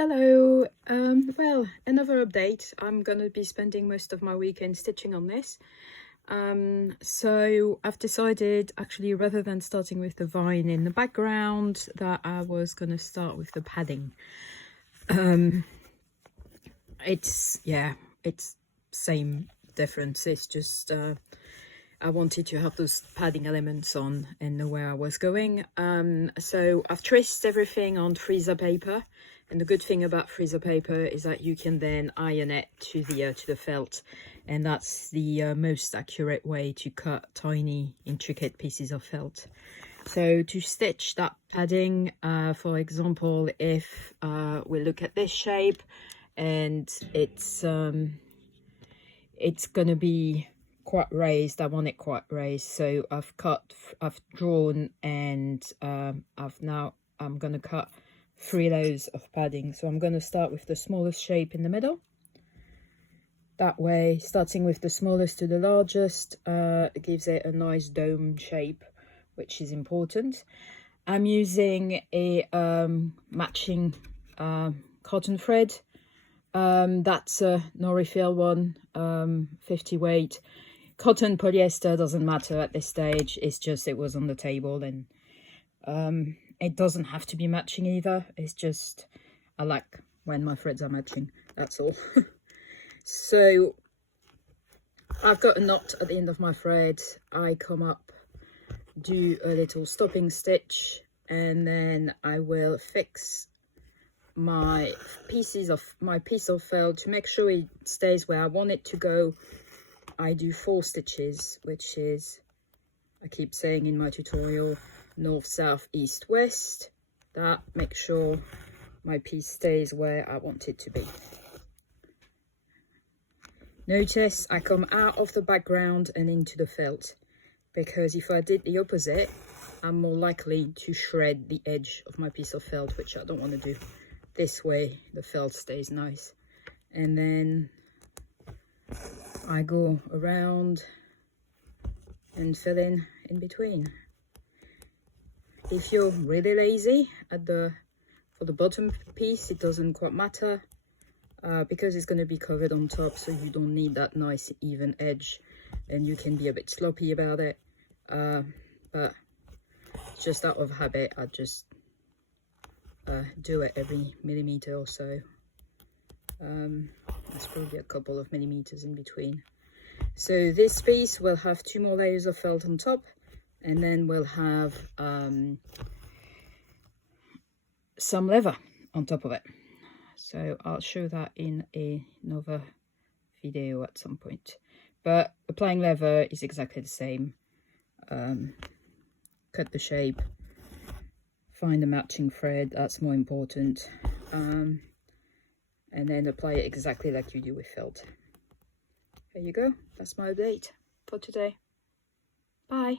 Hello, well, another update. I'm gonna be spending most of my weekend stitching on this. So I've decided, actually, rather than starting with the vine in the background, that I was gonna start with the padding. It's same difference. It's just I wanted to have those padding elements on and know where I was going. So I've traced everything on freezer paper, and the good thing about freezer paper is that you can then iron it to the felt, and that's the most accurate way to cut tiny intricate pieces of felt. So to stitch that padding, for example, if we look at this shape, and it's gonna be quite raised. I want it quite raised, so I've drawn, and I'm gonna cut 3 layers of padding. So I'm gonna start with the smallest shape in the middle. That way, starting with the smallest to the largest, it gives it a nice dome shape, which is important. I'm using a matching cotton thread. That's a no refill one, 50 weight. Cotton, polyester, doesn't matter at this stage. It's just it was on the table, and it doesn't have to be matching either. It's just I like when my threads are matching, that's all. So I've got a knot at the end of my thread. I come up, do a little stopping stitch, and then I will fix my piece of felt to make sure it stays where I want it to go. I do 4 stitches, which is, I keep saying in my tutorial, north, south, east, west. That makes sure my piece stays where I want it to be. Notice I come out of the background and into the felt, because if I did the opposite, I'm more likely to shred the edge of my piece of felt, which I don't want to do. This way the felt stays nice, and then I go around and fill in between. If you're really lazy for the bottom piece, it doesn't quite matter, because it's going to be covered on top, so you don't need that nice even edge, and you can be a bit sloppy about it, but just out of habit I just do it every millimeter or so. There's probably a couple of millimeters in between. So this piece will have 2 more layers of felt on top, and then we'll have some leather on top of it. So I'll show that in another video at some point. But applying leather is exactly the same. Cut the shape, find a matching thread, that's more important, and then apply it exactly like you do with felt. There you go, that's my update for today. Bye.